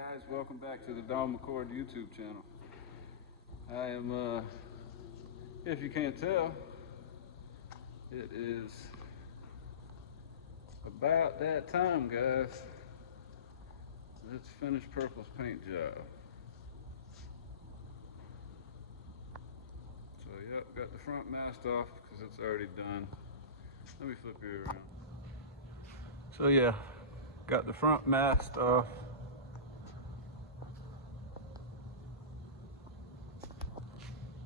guys, welcome back to the Don McCord YouTube channel. I am, if you can't tell, it is about that time, guys. Let's finish Purple's paint job. So yep, got the front mast off because it's already done. Let me flip you around. So yeah, got the front mast off.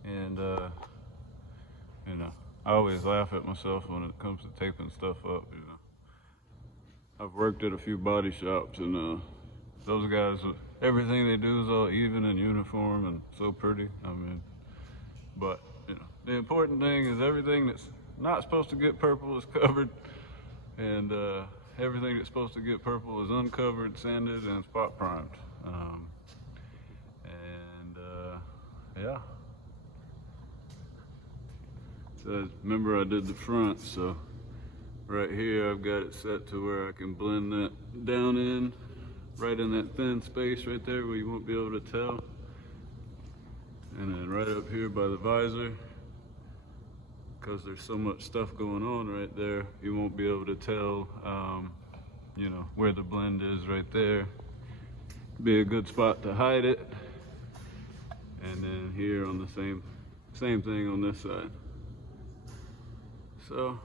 And you know, I always laugh at myself when it comes to taping stuff up, you know. I've worked at a few body shops, and those guys, everything they do is all even and uniform and so pretty. I mean, but you know, the important thing is everything that's not supposed to get purple is covered, and everything that's supposed to get purple is uncovered, sanded, and spot primed. Yeah. So remember, I did the front, so right here I've got it set to where I can blend that down in, right in that thin space right there where you won't be able to tell. And then right up here by the visor, because there's so much stuff going on right there, you won't be able to tell, you know, where the blend is right there. Be a good spot to hide it. And then here on the same thing on this side. So,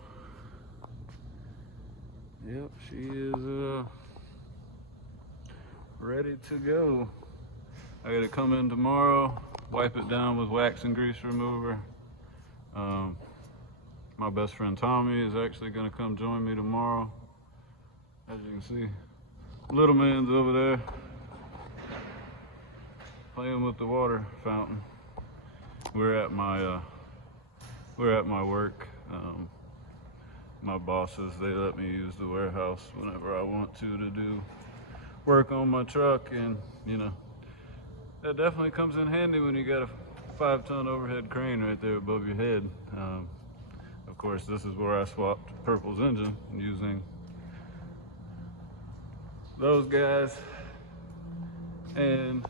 yep, she is ready to go. I gotta come in tomorrow, wipe it down with wax and grease remover. My best friend Tommy is actually gonna come join me tomorrow. As you can see, little man's over there playing with the water fountain. We're at my work. My bosses, they let me use the warehouse whenever I want to do work on my truck, and you know, that definitely comes in handy when you got a 5-ton overhead crane right there above your head. Of course, this is where I swapped Purple's engine using those guys and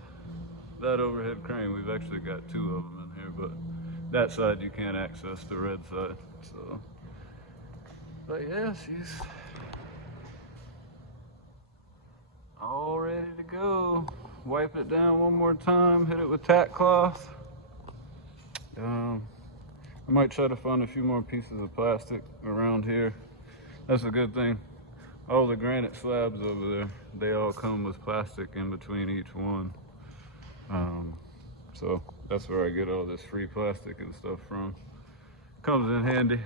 that overhead crane. We've actually got 2 of them in here, but that side you can't access the red side. So, but yeah, she's all ready to go. Wipe it down one more time, hit it with tack cloth. I might try to find a few more pieces of plastic around here. That's a good thing. All the granite slabs over there, they all come with plastic in between each one. So that's where I get all this free plastic and stuff from. Comes in handy.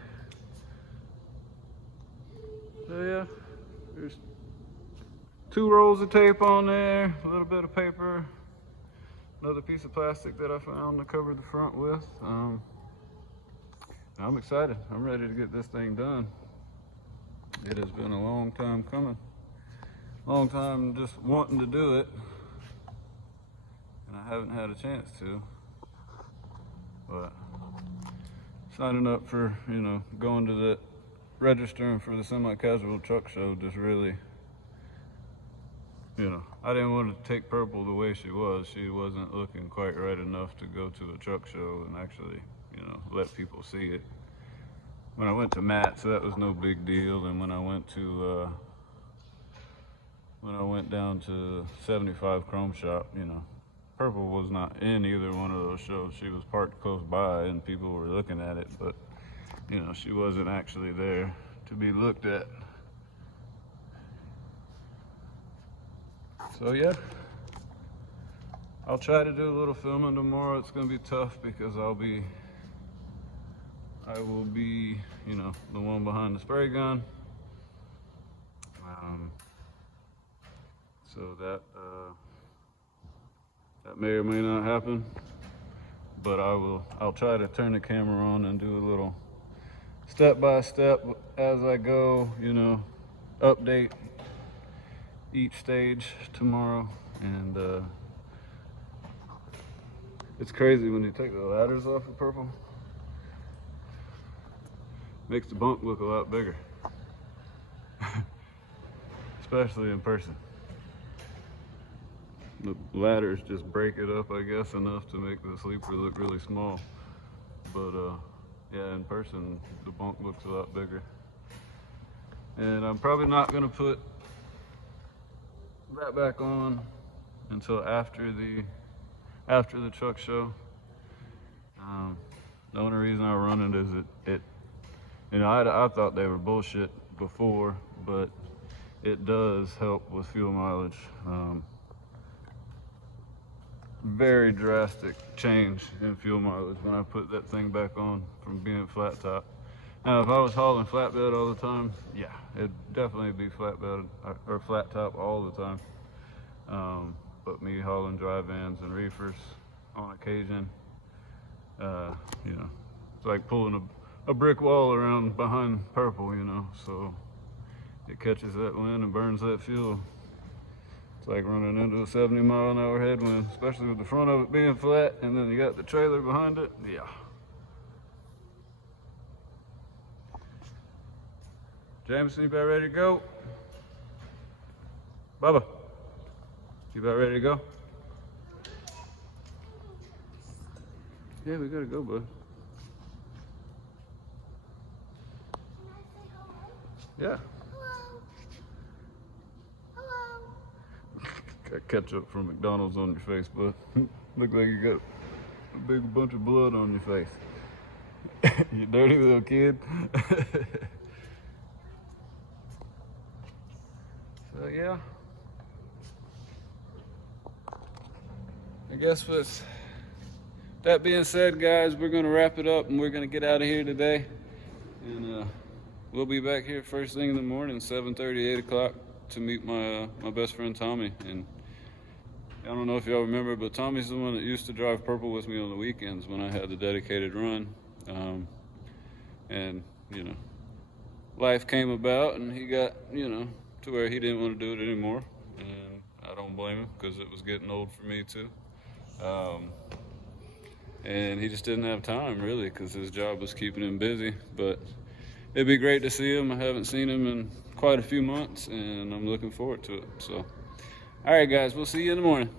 So yeah, there's 2 rolls of tape on there, a little bit of paper, another piece of plastic that I found to cover the front with. I'm excited. I'm ready to get this thing done. It has been a long time coming. Long time just wanting to do it. And I haven't had a chance to. But signing up for, you know, going to the registering for the semi-casual truck show just really, you know, I didn't want to take Purple the way she was. She wasn't looking quite right enough to go to a truck show and actually, you know, let people see it. When I went to Matt's, that was no big deal, and when I went down to 75 Chrome Shop, you know, Purple was not in either one of those shows. She was parked close by and people were looking at it, but you know, she wasn't actually there to be looked at. So yeah, I'll try to do a little filming tomorrow. It's gonna be tough because I will be, you know, the one behind the spray gun. So that may or may not happen, but I'll try to turn the camera on and do a little step-by-step as I go, you know, update each stage tomorrow. And it's crazy when you take the ladders off of Purple. Makes the bump look a lot bigger. Especially in person. the ladders just break it up, I guess, enough to make the sleeper look really small. But yeah, in person, the bunk looks a lot bigger. And I'm probably not gonna put that back on until after the truck show. The only reason I run it is it you know, I thought they were bullshit before, but it does help with fuel mileage. Very drastic change in fuel mileage when I put that thing back on from being flat top. Now, if I was hauling flatbed all the time, yeah, it'd definitely be flatbed or flat top all the time. But me hauling dry vans and reefers on occasion, you know, it's like pulling a brick wall around behind purple, you know, so it catches that wind and burns that fuel. It's like running into a 70-mile-an-hour headwind, especially with the front of it being flat, and then you got the trailer behind it. Yeah. Jameson, you about ready to go? Bubba, you about ready to go? Yeah, we gotta go, bud. Yeah. Got ketchup from McDonald's on your face, bud. Look like you got a big bunch of blood on your face. You dirty little kid. So yeah. I guess with that being said, guys, we're gonna wrap it up and we're gonna get out of here today. And we'll be back here first thing in the morning, 7:30, 8 o'clock, to meet my best friend Tommy. And I don't know if y'all remember, but Tommy's the one that used to drive purple with me on the weekends when I had the dedicated run. And, you know, life came about and he got, you know, to where he didn't want to do it anymore. And I don't blame him, because it was getting old for me too. And he just didn't have time, really, because his job was keeping him busy. But it'd be great to see him. I haven't seen him in quite a few months, and I'm looking forward to it. So, all right, guys, we'll see you in the morning.